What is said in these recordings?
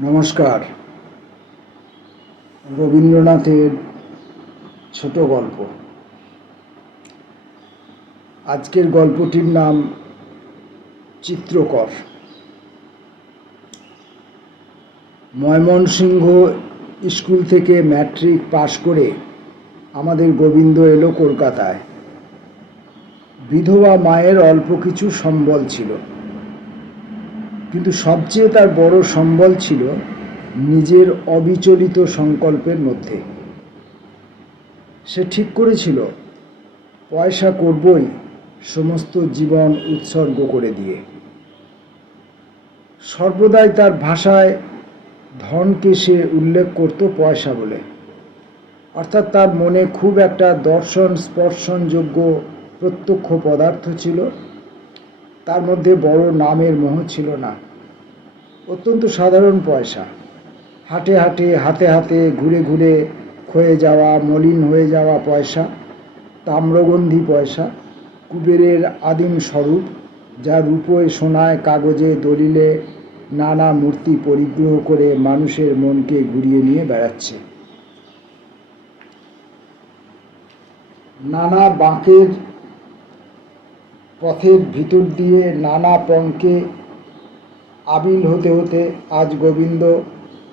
নমস্কার। রবীন্দ্রনাথের ছোট গল্প। আজকের গল্পটির নাম চিত্রকর। ময়মনসিংহ স্কুল থেকে ম্যাট্রিক পাশ করে আমাদের গোবিন্দ এলো কলকাতায়। বিধবা মায়ের অল্প কিছু সম্বল ছিল। কিন্তু সবচেয়ে তার বড় সম্বল ছিল নিজের অবিচলিত সংকল্পের মধ্যে। সে ঠিক করেছিল, পয়সা করবই সমস্ত জীবন উৎসর্গ করে দিয়ে। সর্বদাই তার ভাষায় ধনকে সে উল্লেখ করত পয়সা বলে। অর্থাৎ তার মনে খুব একটা দর্শন স্পর্শনযোগ্য প্রত্যক্ষ পদার্থ ছিল। তার মধ্যে বড় নামের মোহ ছিল না। অত্যন্ত সাধারণ পয়সা। হাটে হাটে, হাতে হাতে, ঘুরে ঘুরে ক্ষয়ে যাওয়া, মলিন হয়ে যাওয়া পয়সা, তাম্রগন্ধি পয়সা, কুবেরের আদিম স্বরূপ, যা রূপোয়, সোনায়, কাগজে, দলিলে নানা মূর্তি পরিগ্রহ করে মানুষের মনকে ঘুরিয়ে নিয়ে বেড়াচ্ছে। নানা বাঁকের পথের ভিতর দিয়ে নানা পঙ্কে আবিল হতে হতে আজ গোবিন্দ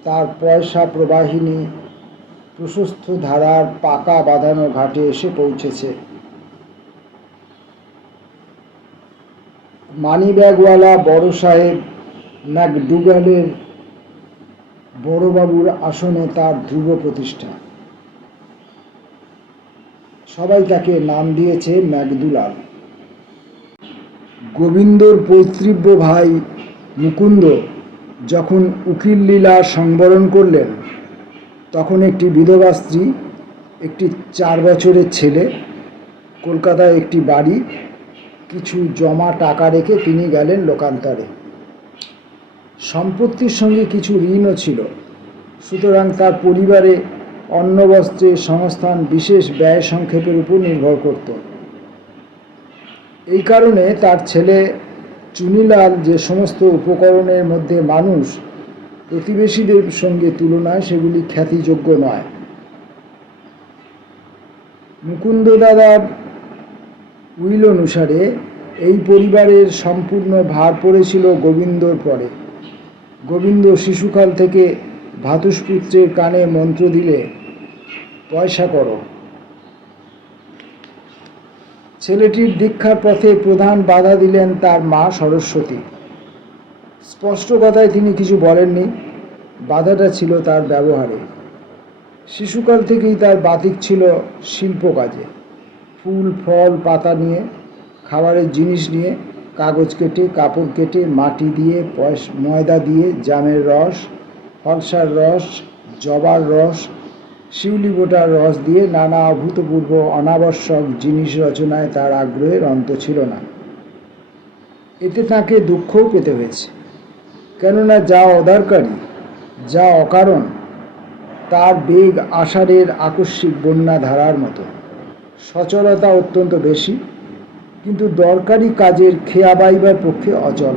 তার পয়সা প্রবাহিনী প্রশস্ত ধারার পাকা বাঁধানো ঘাটে এসে পৌঁছেছে। মানি ব্যাগওয়ালা বড় সাহেব ম্যাকডুগালের বড়বাবুর আসনে তার ধ্রুব প্রতিষ্ঠা। সবাই তাকে নাম দিয়েছে ম্যাকদুলাল গোবিন্দর পৈতৃব্য ভাই মুকুন্দ যখন উকিল লীলা সংবরণ করলেন, তখন একটি বিধবা স্ত্রী, একটি চার বছরের ছেলে, কলকাতায় একটি বাড়ি, কিছু জমা টাকা রেখে তিনি গেলেন লোকান্তরে। সম্পত্তির সঙ্গে কিছু ঋণও ছিল। সুতরাং তার পরিবারে অন্ন বস্ত্রের সংস্থান বিশেষ ব্যয় সংক্ষেপের উপর নির্ভর করত। এই কারণে তার ছেলে চুনিলাল যে সমস্ত উপকরণের মধ্যে মানুষ প্রতিবেশীদের সঙ্গে তুলনায় সেগুলি খ্যাতিযোগ্য নয়। মুকুন্দ দাদার উইল অনুসারে এই পরিবারের সম্পূর্ণ ভার পড়েছিল গোবিন্দর পরে। গোবিন্দ শিশুকাল থেকে ভাতুষপুত্রের কানে মন্ত্র দিলে, পয়সা করো। ছেলেটির দীক্ষার পথে প্রধান বাধা দিলেন তার মা সরস্বতী। স্পষ্ট কথায় তিনি কিছু বলেননি, বাধাটা ছিল তার ব্যবহারে। শিশুকাল থেকেই তার বাতিক ছিল শিল্প কাজে। ফুল, ফল, পাতা নিয়ে, খাবারের জিনিস নিয়ে, কাগজ কেটে, কাপড় কেটে, মাটি দিয়ে, পয়স, ময়দা দিয়ে, জামের রস, ফলসার রস, জবার রস শিউলি বোটার রস দিয়ে নানা অভূতপূর্ব অনাবশ্যক জিনিস রচনায় তার আগ্রহের অন্ত ছিল না। এতে তাকে দুঃখও পেতে হয়েছে। কেননা যা অদরকারি, যা অকারণ, তার বেগ আষাঢ়ের আকস্মিক বন্যা ধারার মতো। সচলতা অত্যন্ত বেশি, কিন্তু দরকারি কাজের খেয়া বাইবার পক্ষে অচল।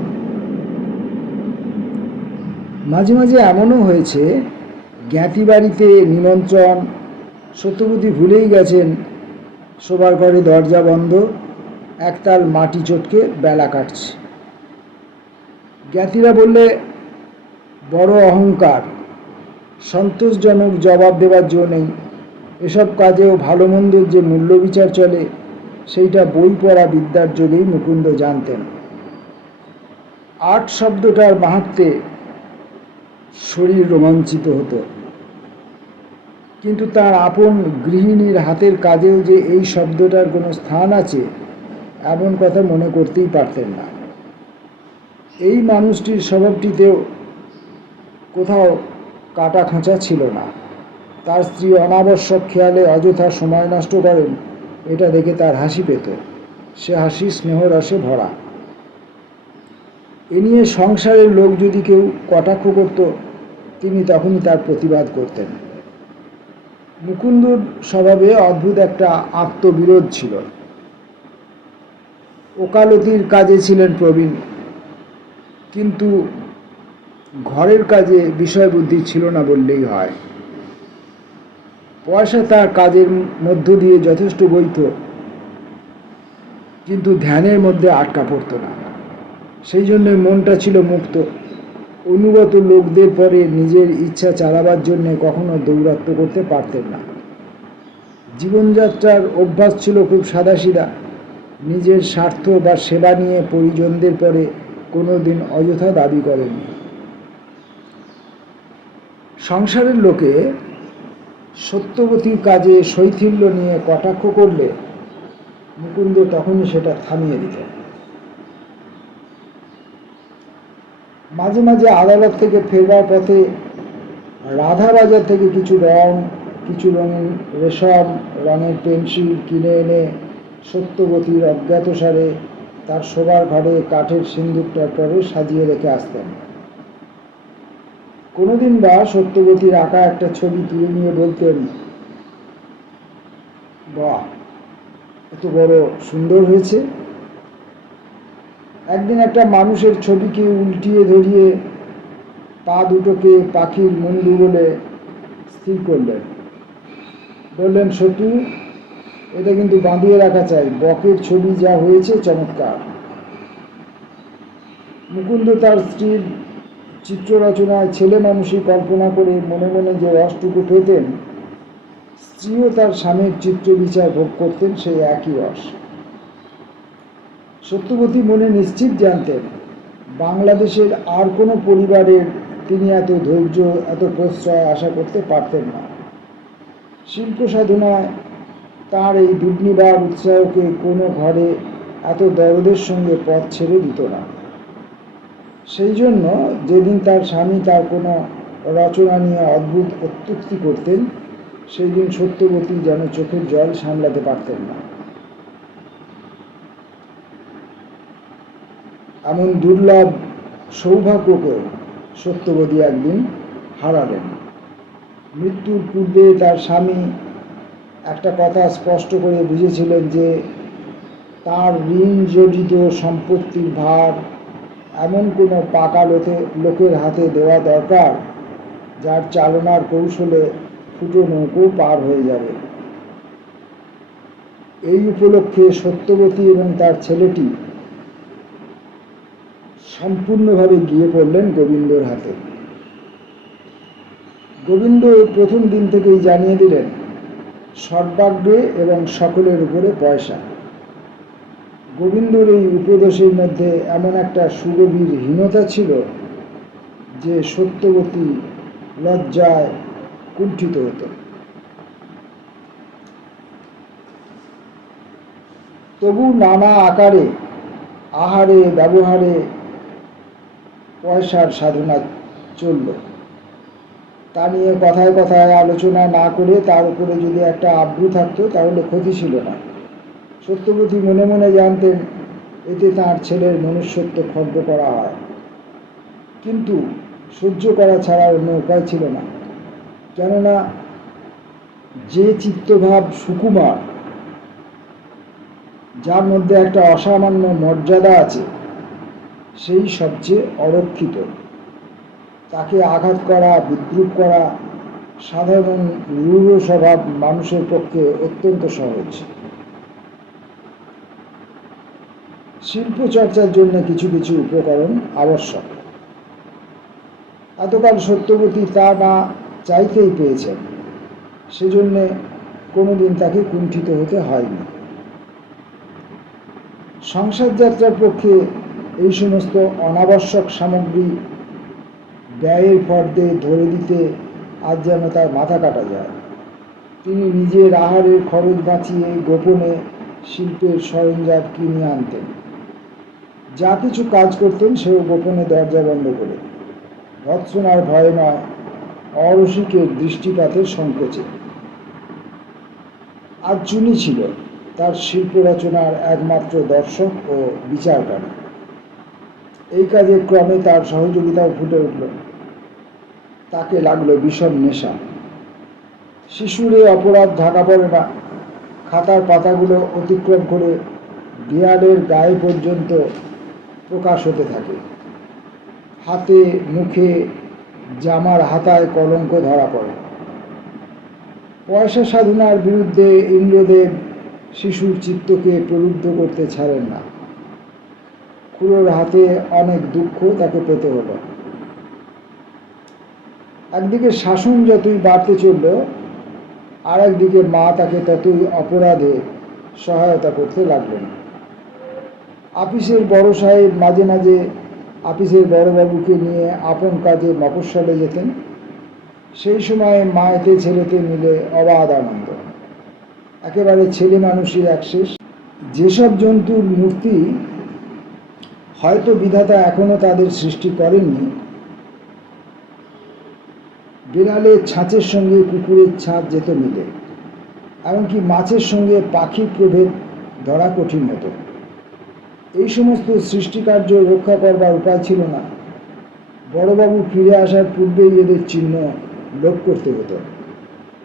মাঝে মাঝে এমনও হয়েছে জ্ঞাতি বাড়িতে নিমন্ত্রণ। সত্যবতী ভুলেই গেছেন। শোবার ঘরে দরজা বন্ধ। একতাল মাটি চটকে বেলা কাটছে। জ্ঞাতিরা বললে, বড় অহংকার। সন্তোষজনক জবাব দেওয়ার জো নেই। এসব কাজেও ভালো মন্দের যে মূল্য বিচার চলে, সেইটা বই পড়া বিদ্যার যোগেই মুকুন্দ জানতেন। আট শব্দটার মাহাত্মে শরীর রোমাঞ্চিত হতো। কিন্তু তার আপন গৃহিণীর হাতের কাজেও যে এই শব্দটার কোনো স্থান আছে, এমন কথা মনে করতেই পারতেন না। এই মানুষটির স্বভাবটিতেও কোথাও কাটা খাঁচা ছিল না। তার স্ত্রী অনাবশ্যক খেয়ালে অযথা সময় নষ্ট করেন, এটা দেখে তার হাসি পেত। সে হাসি স্নেহরসে ভরা। এ নিয়ে সংসারের লোক যদি কেউ কটাক্ষ করত, তিনি তখনই তার প্রতিবাদ করতেন। মুকুন্দর স্বভাবে অদ্ভুত একটা আত্মবিরোধ ছিল। ওকালতির কাজে ছিলেন প্রবীণ, কিন্তু ঘরের কাজে বিষয় বুদ্ধি ছিল না বললেই হয়। পয়সা তার কাজের মধ্য দিয়ে যথেষ্ট বইত কিন্তু ধ্যানের মধ্যে আটকা পড়তো না। সেই জন্য মনটা ছিল মুক্ত। অনুগত লোকদের পরে নিজের ইচ্ছা চালাবার জন্য কখনো দৌরাত্ম করতে পারতেন না। জীবনযাত্রার অভ্যাস ছিল খুব সাদাসিধা। নিজের স্বার্থ বা সেবা নিয়ে পরিজনদের পরে কোনো দিন অযথা দাবি করেননি। সংসারের লোকে সত্যবতীর কাজে শৈথিল্য নিয়ে কটাক্ষ করলে মুকুন্দ তখনই সেটা থামিয়ে দিতেন। মাঝে মাঝে আদালত থেকে ফেরবার পথে রাধা বাজার থেকে কিছু রং, কিছু রঙের রেশম, রঙের পেন্সিল কিনে এনে সত্যবতীর অজ্ঞাতসারে তার শোবার ঘরে কাঠের সিন্দুকটার পরে সাজিয়ে রেখে আসতেন। কোনোদিন বা সত্যবতীর আঁকা একটা ছবি তুলে নিয়ে বলতেন, বাহ, এত বড় সুন্দর হয়েছে। একদিন একটা মানুষের ছবিকে উল্টিয়ে ধরিয়ে পা দুটোকে পাখির মুন্ডু বলে স্থির করলেন। বললেন, সতু, এটা কিন্তু বাঁধিয়ে রাখা চাই। বকের ছবি যা হয়েছে চমৎকার। মুকুন্দ তার স্ত্রীর চিত্র রচনায় ছেলে মানুষই কল্পনা করে মনে মনে যে রসটুকু পেতেন, স্ত্রীও তার স্বামীর চিত্র বিচার ভোগ করতেন সেই একই রস। সত্যবতী মনে নিশ্চিত জানতেন, বাংলাদেশের আর কোনো পরিবারের তিনি এত ধৈর্য, এত প্রশ্রয় আশা করতে পারতেন না। শিল্প সাধনায় তার এই দুর্নিবার উৎসাহকে কোনো ঘরে এত দরদের সঙ্গে পথ ছেড়ে দিত না। সেই জন্য যেদিন তার স্বামী তার কোনো রচনা নিয়ে অদ্ভুত অত্যুক্তি করতেন, সেই দিন সত্যবতী যেন চোখের জল সামলাতে পারতেন না। এমন দুর্লভ সৌভাগ্যকে সত্যবতী একদিন হারালেন। মৃত্যুর পূর্বে তার স্বামী একটা কথা স্পষ্ট করে বুঝেছিলেন যে তার ঋণ জড়িত সম্পত্তির ভার এমন কোনো পাকা লোকে লোকের হাতে দেওয়া দরকার, যার চালনার কৌশলে ফুটো নৌকো পার হয়ে যাবে। এই উপলক্ষে সত্যবতী এবং তার ছেলেটি সম্পূর্ণভাবে গিয়ে পড়লেন গোবিন্দর হাতে। গোবিন্দ প্রথম দিন থেকেই জানিয়ে দিলেন, সর্বাগ্রে এবং সকলের উপরে পয়সা। গোবিন্দর এই উপদেশের মধ্যে এমন একটা সুগভীর হীনতা ছিল যে সত্যবতী লজ্জায় কুণ্ঠিত হতো। তবু নানা আকারে, আহারে, ব্যবহারে পয়সার সাধনা চলল। তা নিয়ে কথায় কথায় আলোচনা না করে তার উপরে যদি একটা আব্রু থাকতো, তাহলে ক্ষতি ছিল না। সত্যবতী মনে মনে জানতেন, এতে তার ছেলের মনুষ্যত্ব খর্ব করা হয়। কিন্তু সহ্য করা ছাড়া অন্য উপায় ছিল না। কেননা যে চিত্তভাব সুকুমার, যার মধ্যে একটা অসামান্য মর্যাদা আছে সেই সবচেয়ে অরক্ষিত। তাকে আঘাত করা, বিদ্রুপ করা, সাধারণ রূঢ় স্বভাব মানুষের পক্ষে অত্যন্ত সহজ। শিল্প চর্চার জন্য কিছু কিছু উপকরণ আবশ্যক। এতকাল সত্যবতী তা না চাইতেই পেয়েছেন। সেজন্যে কোনোদিন তাকে কুণ্ঠিত হতে হয়নি। সংসার যাত্রার পক্ষে এই সমস্ত অনাবশ্যক সামগ্রী ব্যয়ের ফর্দে ধরে দিতে আজ যেন তার মাথা কাটা যায়। তিনি নিজের আহারের খরচ বাঁচিয়ে গোপনে শিল্পের সরঞ্জাম কিনে আনতেন। যা কিছু কাজ করতেন সেও গোপনে দরজা বন্ধ করে। ভৎসনার ভয় নয় অরসিকের দৃষ্টিপাতের সংকোচে। আজ চুনি ছিল তার শিল্প রচনার একমাত্র দর্শক ও বিচারকারী। এই কাজে ক্রমে তার সহযোগিতাও ফুটে উঠল। তাকে লাগল বিষম নেশা। শিশুরে অপরাধ ঢাকা পড়ে না। খাতার পাতাগুলো অতিক্রম করে দেয়ালের গায়ে পর্যন্ত প্রকাশ হতে থাকে। হাতে, মুখে, জামার হাতায় কলঙ্ক ধরা পড়ে। পয়সা সাধনার বিরুদ্ধে ইন্দ্রদেব শিশুর চিত্তকে প্রলুব্ধ করতে ছাড়েন না। খুড়োর হাতে অনেক দুঃখ তাকে পেতে হলো। একদিকে শাসন যতই বাড়তে চলল আর একদিকে মা তাকে ততই অপরাধে সহায়তা করতে লাগলেন। আপিসের বড় সাহেব মাঝে মাঝে আপিসের বড়বাবুকে নিয়ে আপন কাজে মফস্বলে যেতেন। সেই সময় মায়েতে ছেলেতে মিলে অবাধ আনন্দ। একেবারে ছেলে মানুষই একশেষ। যেসব জন্তুর মূর্তি হয়তো বিধাতা এখনও তাদের সৃষ্টি করেননি। বিড়ালের ছাঁচের সঙ্গে কুকুরের ছাঁচ যেত মিলে, এমনকি মাছের সঙ্গে পাখির প্রভেদ ধরা কঠিন হতো। এই সমস্ত সৃষ্টিকার্য রক্ষা করবার উপায় ছিল না। বড়বাবু ফিরে আসার পূর্বেই এদের চিহ্ন লোপ করতে হতো।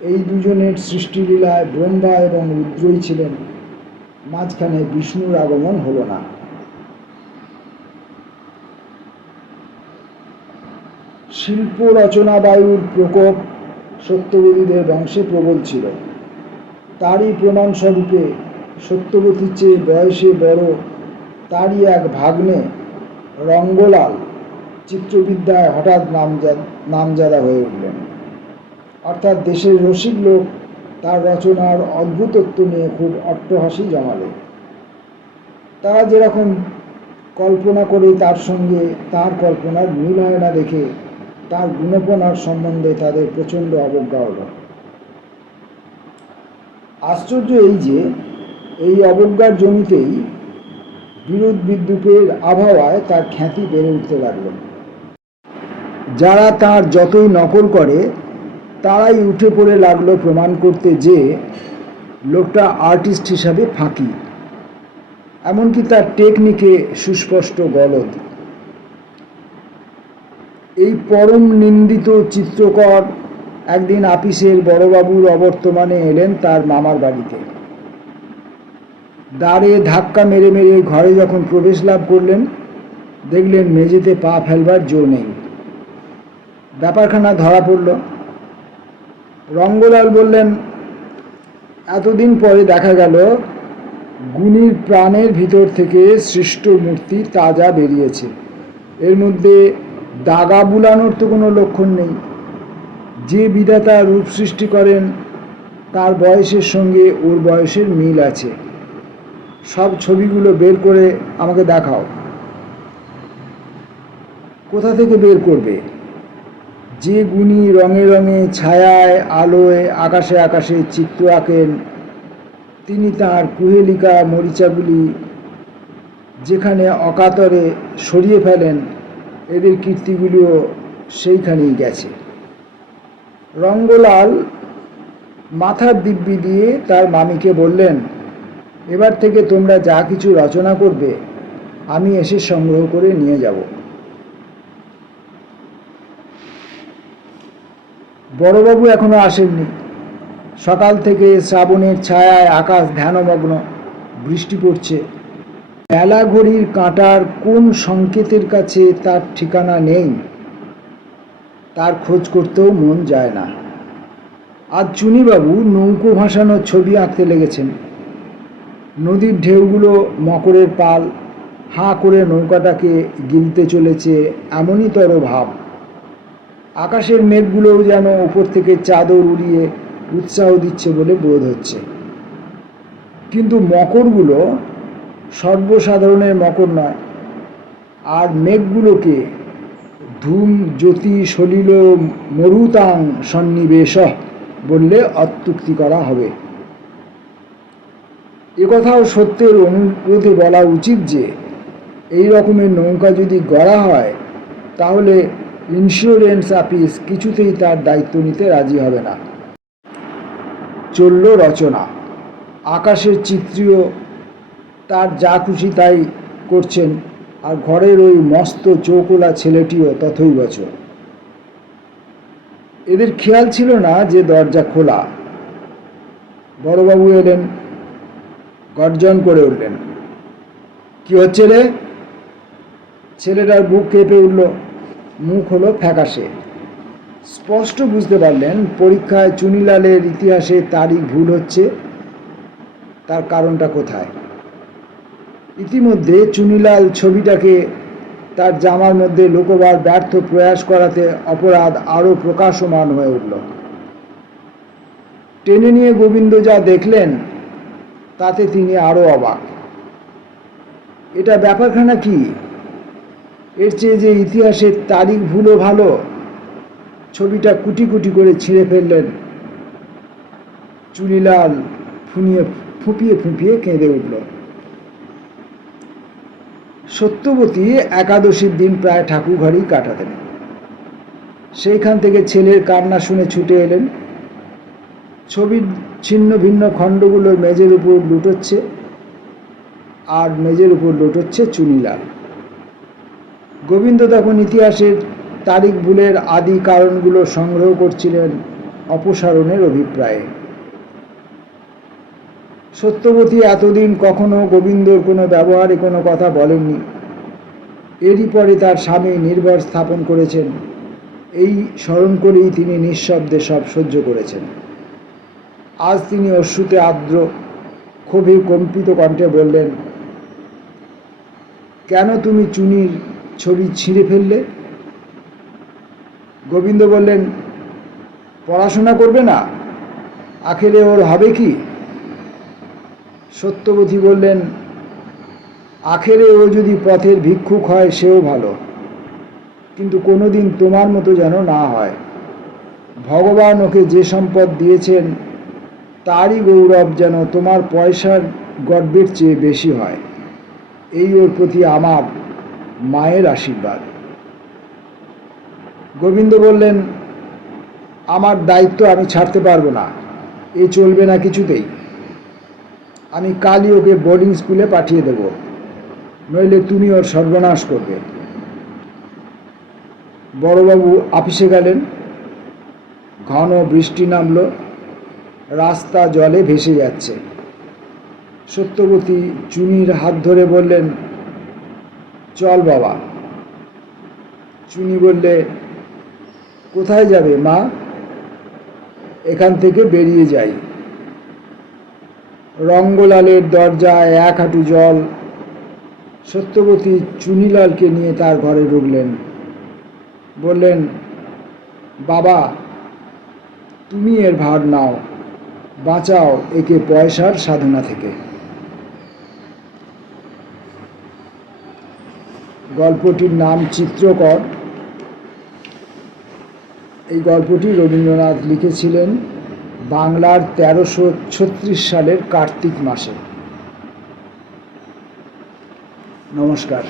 এই দুজনের সৃষ্টিলীলায় ব্রহ্মা এবং রুদ্রই ছিলেন। মাঝখানে বিষ্ণুর আগমন হলো না। শিল্প রচনা বায়ুর প্রকোপ সত্যবতীদের বংশে প্রবল ছিল। তারই প্রমাণস্বরূপে সত্যবতীর চেয়ে বয়সে বড় তারই এক ভাগ্নে রঙ্গলাল চিত্রবিদ্যায় হঠাৎ নামজা, নামজাদা হয়ে উঠলেন। অর্থাৎ দেশের রসিক লোক তার রচনার অদ্ভুতত্ব নিয়ে খুব অট্টহাসি জমালে। তারা যেরকম কল্পনা করে তার সঙ্গে তার কল্পনার মিল হয় না দেখে তার গুণপনার সম্বন্ধে তাদের প্রচণ্ড অবজ্ঞা হলো। আশ্চর্য এই যে, এই অবজ্ঞার জমিতেই বিরোধ বিদ্রুপের আবহাওয়ায় তার খ্যাতি বেড়ে উঠতে লাগল। যারা তার যতই নকল করে, তারাই উঠে পড়ে লাগল প্রমাণ করতে যে, লোকটা আর্টিস্ট হিসাবে ফাঁকি। এমনকি তার টেকনিকে সুস্পষ্ট গলদ। এই পরম নিন্দিত চিত্রকর একদিন আপিসের বড়বাবুর অবর্তমানে এলেন তার মামার বাড়িতে। দাঁড়ে ধাক্কা মেরে মেরে ঘরে যখন প্রবেশ লাভ করলেন, দেখলেন মেঝেতে পা ফেলবার জো নেই। ব্যাপারখানা ধরা পড়ল। রঙ্গলাল বললেন, এতদিন পরে দেখা গেল, গুণীর প্রাণের ভিতর থেকে সৃষ্ট মূর্তি তাজা বেরিয়েছে। এর মধ্যে দাগা বুলানোর তো কোনো লক্ষণ নেই। যে বিধাতা রূপ সৃষ্টি করেন, তার বয়সের সঙ্গে ওর বয়সের মিল আছে। সব ছবিগুলো বের করে আমাকে দেখাও। কোথা থেকে বের করবে? যে গুণী রঙে রঙে ছায়ায়, আলোয়, আকাশে আকাশে চিত্র আঁকেন, তিনি তাঁর কুহেলিকা মরিচাগুলি যেখানে অকাতরে সরিয়ে ফেলেন এদের কীর্তিগুলিও সেইখানেই গেছে। রঙ্গলাল মাথার দিব্যি দিয়ে তার মামিকে বললেন, এবার থেকে তোমরা যা কিছু রচনা করবে, আমি এসে সংগ্রহ করে নিয়ে যাব। বড়বাবু এখনও আসেননি। সকাল থেকে শ্রাবণের ছায়ায় আকাশ ধ্যানমগ্ন, বৃষ্টি পড়ছে। বেলা ঘড়ির কাঁটার কোন সংকেতের কাছে তার ঠিকানা নেই? তার খোঁজ করতেও মন যায় না। আজ চুনিবাবু নৌকো ভাসানোর ছবি আঁকতে লেগেছেন। নদীর ঢেউগুলো মকরের পাল, হাঁ করে নৌকাটাকে গিলতে চলেছে এমনই তর ভাব। আকাশের মেঘগুলোও যেন ওপর থেকে চাদর উড়িয়ে উৎসাহ দিচ্ছে বলে বোধ হচ্ছে। কিন্তু মকরগুলো সর্বসাধারণের মকর নয়। আর মেঘগুলোকে ধূম, জ্যোতি, সলিল, মরুতাং সন্নিবেশ বললে অত্যুক্তি করা হবে। একথাও সত্যের অনুরোধে বলা উচিত যে, এই রকমের নৌকা যদি গড়া হয়, তাহলে ইন্স্যুরেন্স অফিস কিছুতেই তার দায়িত্ব নিতে রাজি হবে না। চলল রচনা। আকাশের চিত্রীয় তার যা খুশি তাই করছেন, আর ঘরের ওই মস্ত চৌকোলা ছেলেটিও তথই বছর। এদের খেয়াল ছিল না যে দরজা খোলা। বড়বাবু এলেন, গর্জন করে উঠলেন। কি হচ্ছে রে? ছেলেটার বুক কেঁপে উঠল, মুখ হলো ফ্যাকাশে। স্পষ্ট বুঝতে পারলেন, পরীক্ষায় চুনিলালের ইতিহাসে তারিখ ভুল হচ্ছে, তার কারণটা কোথায়? ইতিমধ্যে চুনিলাল ছবিটাকে তার জামার মধ্যে লোকবার ব্যর্থ প্রয়াস করাতে অপরাধ আরও প্রকাশমান হয়ে উঠল। টেনে নিয়ে গোবিন্দ যা দেখলেন, তাতে তিনি আরও অবাক। এটা ব্যাপারখানা কি? এর চেয়ে যে ইতিহাসের তারিখ ভুলও ভালো, ছবিটা কুটি কুটি করে ছিঁড়ে ফেললেন। চুলিলাল ফুনিয়ে ফুপিয়ে ফুপিয়ে কেঁদে উঠল। সত্যবতী একাদশীর দিন প্রায় ঠাকুর ঘরেই কাটাতেন। সেইখান থেকে ছেলের কান্না শুনে ছুটে এলেন। ছবির ছিন্ন ভিন্ন খণ্ডগুলো মেজের উপর লুটোচ্ছে আর মেজের উপর লুটোচ্ছে চুনিলাল। গোবিন্দ তখন ইতিহাসের তারিখ ভুলের আদি কারণগুলো সংগ্রহ করছিলেন অপসারণের অভিপ্রায়ে। সত্যবতী এতদিন কখনো গোবিন্দর কোনো ব্যবহারে কোনো কথা বলেননি। এরই পরে তার স্বামী নির্ভর স্থাপন করেছেন। এই স্মরণ করেই তিনি নিঃশব্দে সব সহ্য করেছেন। আজ তিনি অশ্রুতে আর্দ্র খুবই কম্পিত কণ্ঠে বললেন, কেন তুমি চুনির ছবি ছিঁড়ে ফেললে? গোবিন্দ বললেন, পড়াশোনা করবে না? আখেরে ওর হবে কি? সত্যবতী বললেন আখেরে ও যদি পথের ভিক্ষুক হয়, সেও ভালো। কিন্তু কোনোদিন তোমার মতো যেন না হয়। ভগবান ওকে যে সম্পদ দিয়েছেন, তারই গৌরব যেন তোমার পয়সার গর্বের চেয়ে বেশি হয়। এই ওর প্রতি আমার মায়ের আশীর্বাদ। গোবিন্দ বললেন, আমার দায়িত্ব আমি ছাড়তে পারব না। এ চলবে না কিছুতেই। আমি কালই ওকে বোর্ডিং স্কুলে পাঠিয়ে দেব। নইলে তুমি ওর সর্বনাশ করবে। বড়বাবু অফিসে গেলেন। ঘন বৃষ্টি নামলো। রাস্তা জলে ভেসে যাচ্ছে। সত্যবতী চুনির হাত ধরে বললেন, চল বাবা। চুনি বললে, কোথায় যাবে মা? এখান থেকে বেরিয়ে যাই। রঙ্গলালের দরজায় এক হাঁটু জল। সত্যবতী চুনিলালকে নিয়ে তার ঘরে ঢুকলেন। বললেন, বাবা, তুমি এর ভার নাও, বাঁচাও একে পয়সার সাধনা থেকে। গল্পটির নাম চিত্রকর। এই গল্পটি রবীন্দ্রনাথ লিখেছিলেন বাংলার তেরোশো ছত্রিশ সালের কার্তিক মাসে। নমস্কার।